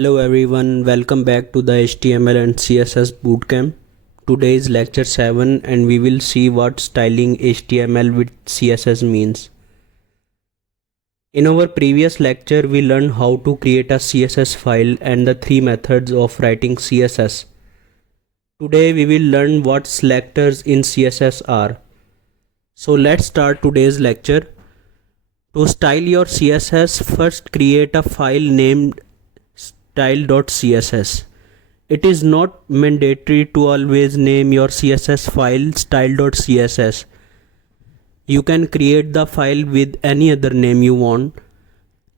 Hello everyone, welcome back to the HTML and CSS bootcamp. Today is lecture 7 and we will see what styling HTML with CSS means. In our previous lecture we learned how to create a CSS file and the 3 methods of writing CSS. Today we will learn what selectors in CSS are. So let's start today's lecture. To style your CSS, first create a file named style.css. It is not mandatory to always name your CSS file style.css. You can create the file with any other name you want.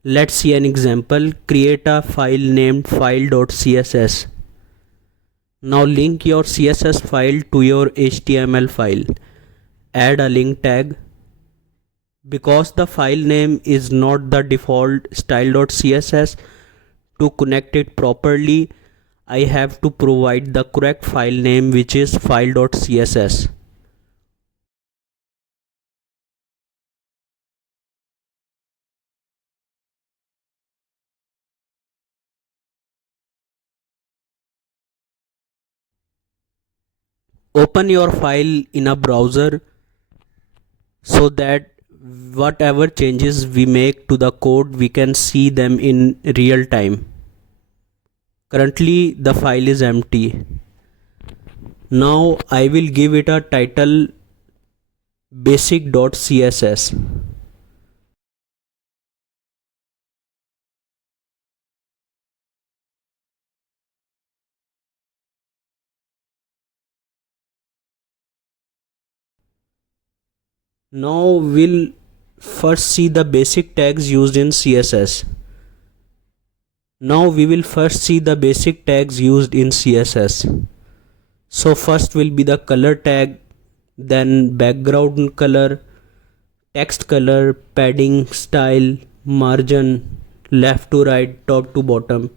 Let's see an example. Create a file named file.css. Now link your CSS file to your HTML file. Add a link tag. Because the file name is not the default style.css, to connect it properly, I have to provide the correct file name, which is file.css. Open your file in a browser so that whatever changes we make to the code, we can see them in real time. Currently the file is empty. Now I will give it a title basic.css. Now we'll first see the basic tags used in CSS. Now we will first see the basic tags used in CSS. So first will be the color tag, then background color, text color, padding, style, margin, left to right, top to bottom.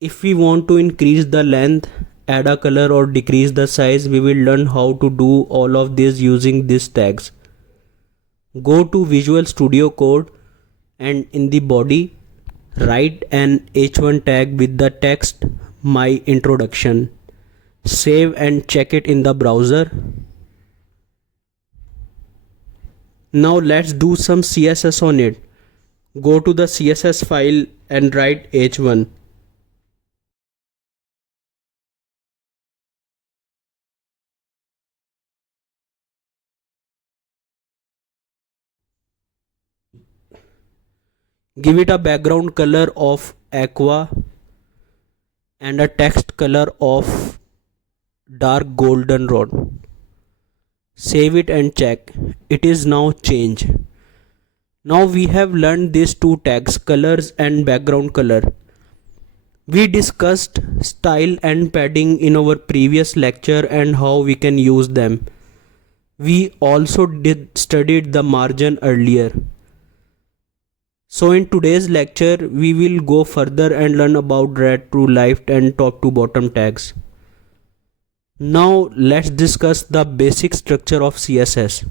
If we want to increase the length, add a color or decrease the size, we will learn how to do all of this using these tags. Go to Visual Studio Code and in the body write an h1 tag with the text my introduction. Save and check it in the browser. Now let's do some CSS on it. Go to the CSS file and write h1. Give it a background color of aqua and a text color of dark golden rod. Save it and check. It is now changed. Now we have learned these two tags, colors and background color. We discussed style and padding in our previous lecture and how we can use them. We also studied the margin earlier. So in today's lecture, we will go further and learn about right to left and top to bottom tags. Now let's discuss the basic structure of CSS.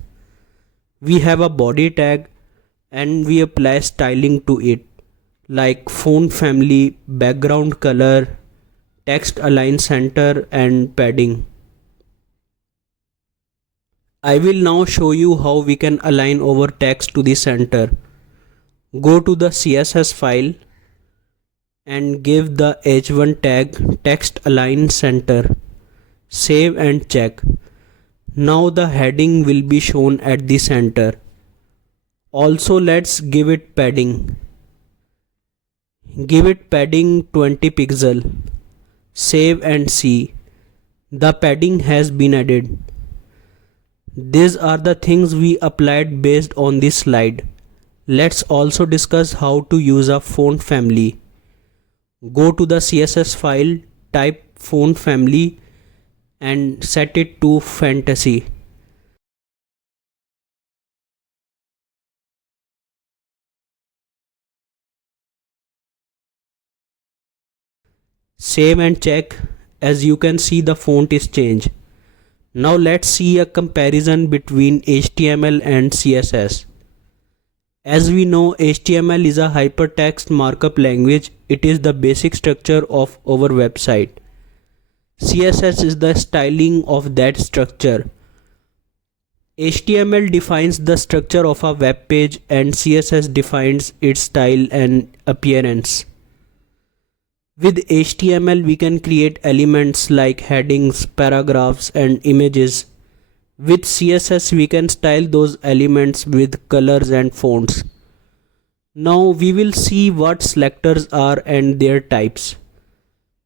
We have a body tag and we apply styling to it, like font family, background color, text align center and padding. I will now show you how we can align our text to the center. Go to the CSS file and give the h1 tag text align center. Save and check. Now the heading will be shown at the center. Also let's give it padding. Give it padding 20 pixel. Save and see. The padding has been added. These are the things we applied based on this slide. Let's also discuss how to use a font family. Go to the CSS file, type font family and set it to fantasy. Save and check. As you can see, the font is changed. Now let's see a comparison between HTML and CSS. As we know, HTML is a hypertext markup language. It is the basic structure of our website. CSS is the styling of that structure. HTML defines the structure of a web page and CSS defines its style and appearance. With HTML, we can create elements like headings, paragraphs, and images. With CSS, we can style those elements with colors and fonts. Now we will see what selectors are and their types.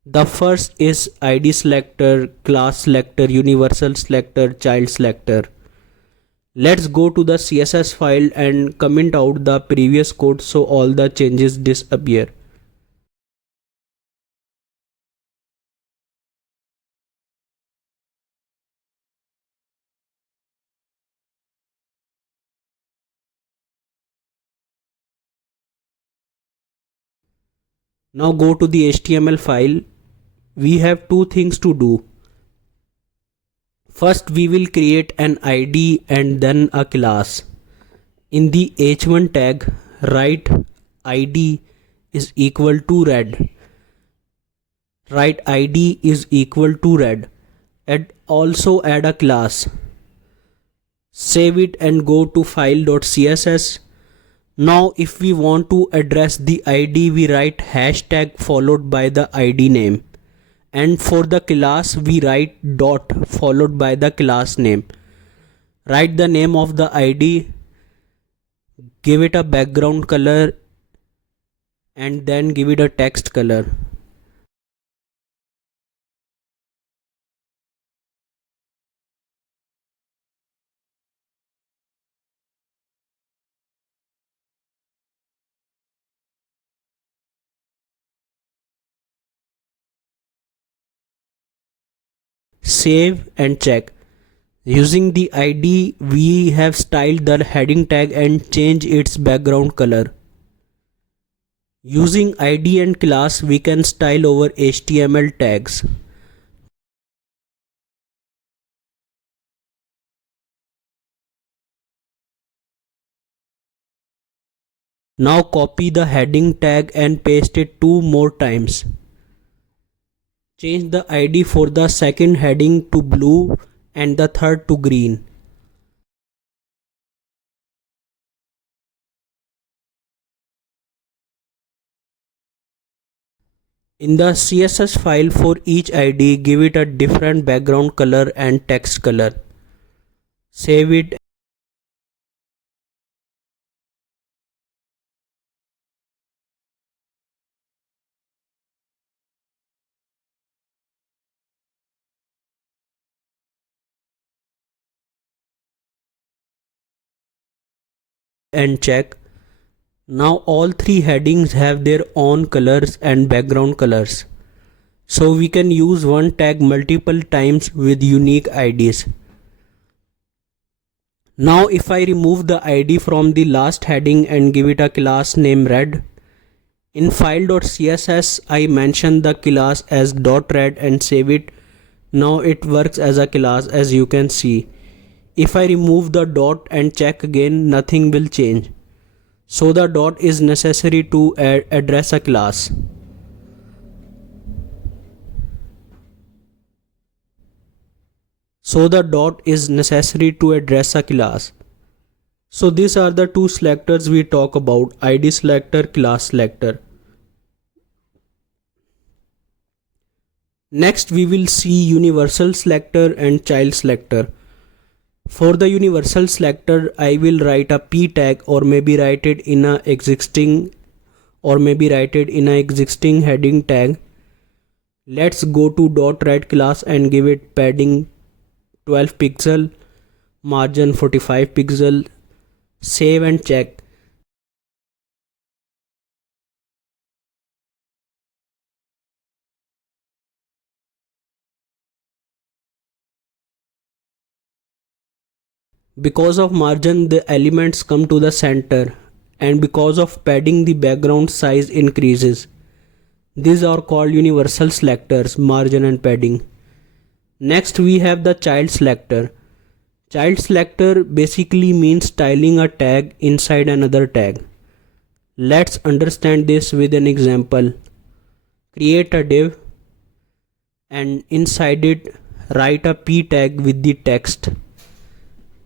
The first is ID selector, class selector, universal selector, child selector. Let's go to the CSS file and comment out the previous code so all the changes disappear. Now go to the HTML file. We have two things to do. First, we will create an ID and then a class. In the h1 tag, write ID is equal to red. Write ID is equal to red. And also add a class. Save it and go to file.css. Now if we want to address the ID, we write hashtag followed by the ID name. And for the class, we write dot followed by the class name. Write the name of the ID, give it a background color, and then give it a text color. Save and check. Using the ID, we have styled the heading tag and changed its background color. Using ID and class, we can style our HTML tags. Now copy the heading tag and paste it 2 more times. Change the ID for the second heading to blue and the third to green. In the CSS file, for each ID, give it a different background color and text color. Save it. And check. Now all three headings have their own colors and background colors. So we can use one tag multiple times with unique IDs. Now if I remove the ID from the last heading and give it a class name red, in file.css I mention the class as .red and save it. Now it works as a class, as you can see. If I remove the dot and check again, nothing will change. So the dot is necessary to address a class. So these are the two selectors we talk about: ID selector, class selector. Next we will see universal selector and child selector. For the universal selector, I will write a p tag or maybe write it in a existing heading tag. Let's go to .red class and give it padding 12 pixel, margin 45 pixel. Save and check. Because of margin, the elements come to the center, and because of padding, the background size increases. These are called universal selectors, margin and padding. Next we have the child selector. Child selector basically means styling a tag inside another tag. Let's understand this with an example. Create a div and inside it write a p tag with the text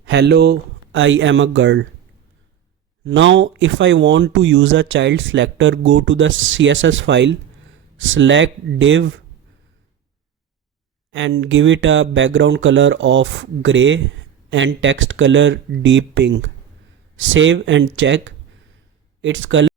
hello, I am a girl. Now if I want to use a child selector, go to the CSS file, select div and give it a background color of gray and text color deep pink. Save and check its color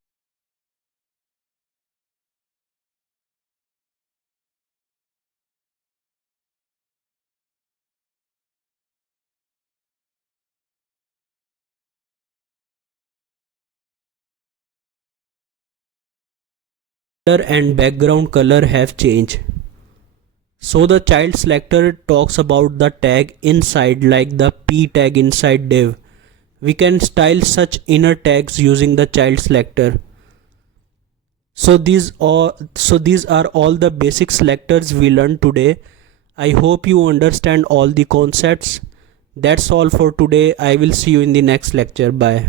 and background color have changed. So the child selector talks about the tag inside, like the p tag inside div. We can style such inner tags using the child selector. So these are all the basic selectors we learned today. I hope you understand all the concepts. That's all for today. I will see you in the next lecture. Bye.